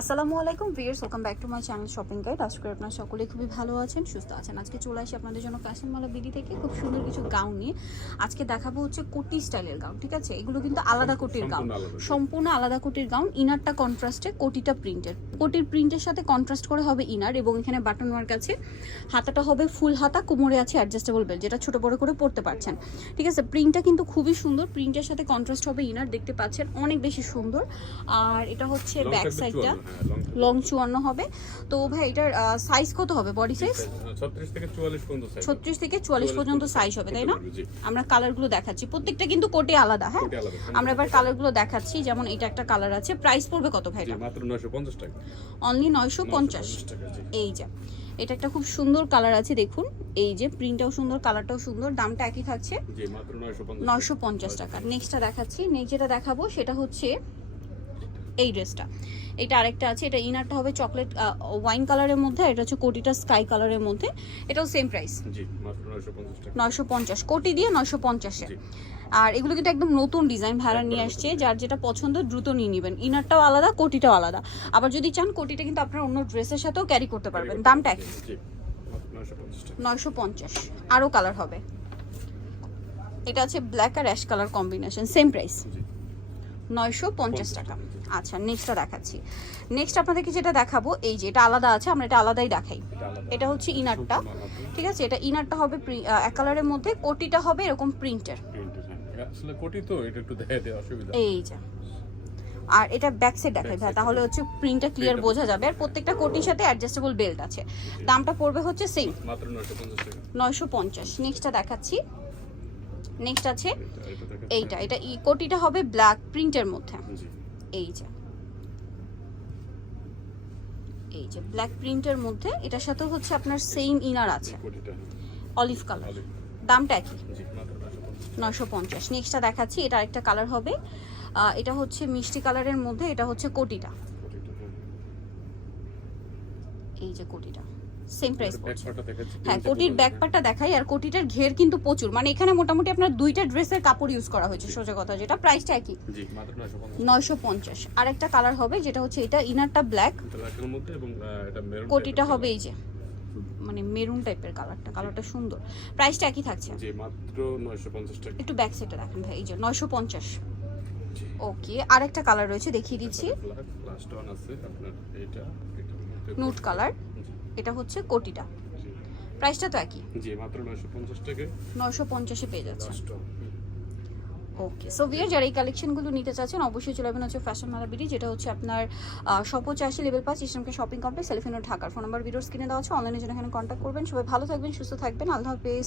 আসসালামু আলাইকুম viewers welcome back to my channel shopping guide. আশা করি আপনারা সকলে খুবই ভালো আছেন সুস্থ আছেন। আজকে চলে আসি আপনাদের জন্য ফ্যাশন মালা বিডি থেকে খুব সুন্দর কিছু গাউন নিয়ে। আজকে দেখাবো হচ্ছে কোটি স্টাইলের গাউন ঠিক আছে? এগুলো কিন্তু আলাদা কোটির গাউন। সম্পূর্ণ আলাদা। কোটির গাউন ইনারটা কন্ট্রাস্টে কোটিটা প্রিন্টের। কোটির প্রিন্টের সাথে কন্ট্রাস্ট করে হবে ইনার এবং এখানে বাটন ওয়ার্ক আছে। হাতাটা হবে ফুল হাতা কোমরে আছে অ্যাডজাস্টেবল বেল্ট যেটা ছোট বড় করে পড়তে পারছেন। ঠিক আছে? প্রিন্টটা কিন্তু খুবই সুন্দর প্রিন্টের সাথে কন্ট্রাস্ট হবে ইনার দেখতে পাচ্ছেন অনেক বেশি সুন্দর। আর এটা হচ্ছে ব্যাক সাইডটা। 54, হ্যাঁ। লং চুয়ান্ন হবে। তো ভাই এটার সাইজ কত হবে বডি সাইজ ছত্রিশ থেকে চুয়াল্লিশ পর্যন্ত সাইজ হবে। তাই না। আমরা কালারগুলো দেখাচ্ছি। প্রত্যেকটা কিন্তু কোটে আলাদা হ্যাঁ? আমরা এবার কালারগুলো দেখাচ্ছি। যেমন এটা একটা কালার আছে। প্রাইস পড়বে কত ভাই জি, মাত্র 950 টাকা। অনলি নয়শো পঞ্চাশ। 950 টাকা, জি। এই যে এটা একটা খুব সুন্দর কালার আছে দেখুন। এই যে প্রিন্টটাও সুন্দর কালারটাও সুন্দর দামটা একই থাকছে। জি, মাত্র 950 নয়শো পঞ্চাশ টাকা। নেক্সটটা দেখাচ্ছি। নেক্সট যেটা দেখাবো সেটা হচ্ছে এই ড্রেসটা। এটা আরেকটা আছে এটা ইনারটা হবে চকলেট ওয়াইন কালারের মধ্যে আর এটা হচ্ছে কোটিটা স্কাই কালারের মধ্যে। এটাও সেম প্রাইস জি, মাত্র 950 নয়শো পঞ্চাশ কোটি দিয়ে নয়শো পঞ্চাশে। আর এগুলো কিন্তু একদম নতুন ডিজাইন ভাড়া নিয়ে আসছে যার যেটা পছন্দ দ্রুত নিয়ে নেবেন। ইনারটাও আলাদা কোটিটাও আলাদা। আবার যদি চান কোটিটা কিন্তু আপনার অন্য ড্রেসের সাথেও ক্যারি করতে পারবেন। দামটা একই। জি, মাত্র 950 টাকা। নয়শো পঞ্চাশ আরও কালার হবে। এটা আছে ব্ল্যাক আর ash colour combination same price নয়শো পঞ্চাশ টাকা। আচ্ছা নেক্সটটা দেখাচ্ছি। নেক্সট আপনাদেরকে যেটা দেখাবো? এই যে এটা আলাদা আছে আমরা এটা আলাদাই দেখাই। এটা হচ্ছে ইনারটা ঠিক আছে এটা ইনারটা হবে এক কালারের মধ্যে কোটিটা হবে এরকম প্রিন্টের হ্যাঁ। আসলে কোটি তো এটা একটু দেখাতে অসুবিধা। এই যে। আর এটা ব্যাক সাইড দেখাই ভাই তাহলে হচ্ছে প্রিন্টটা ক্লিয়ার বোঝা যাবে। আর প্রত্যেকটা কোটির সাথে অ্যাডজাস্টেবল বেল্ট আছে। দামটা পড়বে হচ্ছে সেম মাত্র 950 টাকা। নয়শো পঞ্চাশ। নেক্সটটা দেখাচ্ছি। নেক্সট আছে। এইটা এটা ই কোটিটা হবে ব্ল্যাক প্রিন্টের মধ্যে। এই যে। এই যে ব্ল্যাক প্রিন্টের মধ্যে এটার সাথে হচ্ছে আপনার সেম ইনার আছে। অলিভ কালার দামটা একই। জি, মাত্র 950 নয়শো পঞ্চাশ। নেক্সটটা দেখাচ্ছি এটা আরেকটা কালার হবে। এটা হচ্ছে মিষ্টি কালারের মধ্যে এটা হচ্ছে কোটিটা। কোটিটা, হ্যাঁ। এই যে কোটিটা। সেম প্রাইস এটা টা দেখাচ্ছি, হ্যাঁ কোটির দুটো ব্যাক পার্টটা দেখাই আর কোটিটার ঘের কিন্তু প্রচুর। মানে এখানে মোটামুটি আপনার দুইটা ড্রেসের কাপড় ইউজ করা হয়েছে সোজা কথা যেটা। প্রাইসটা একই। 950 নয়শো পঞ্চাশ। আর একটা কালার হবে যেটা হচ্ছে এটা ইনারটা ব্ল্যাক এটা কোটিটা হবে এই যে মানে মেরুন টাইপের কালারটা কালারটা সুন্দর। প্রাইসটা একই থাকছে। জি মাত্র 950 টাকা। একটু ব্যাক সাইডে দেখেন ভাই এই যে নয়শো পঞ্চাশ। জি। ওকে আরেকটা কালার রয়েছে দেখিয়ে দিচ্ছি। লাস্ট ওয়ান আছে আপনার মধ্যে নুট কালার এটা হচ্ছে কোটিটা। প্রাইসটা তো একই। জি মাত্র 950 টাকা। 950 এ পেয়ে যাচ্ছে। ওকে সো ভিয়ার যারা এই কালেকশনগুলো নিতে চাচ্ছেন অবশ্যই চলে যাবেন হচ্ছে ফ্যাশন মালা বিডি যেটা হচ্ছে আপনার সপচাশি লেভেল পাঁচ ইসলামকে শপিং কমপ্লেক্স সেলফিনো ঢাকার ফোন নাম্বার ভিডিওর স্ক্রিনে দেওয়া আছে। অনলাইনে জন্য এখানে কন্ট্যাক্ট করবেন। সবাই ভালো থাকবেন সুস্থ থাকবেন। আল্লাহ হাফেজ।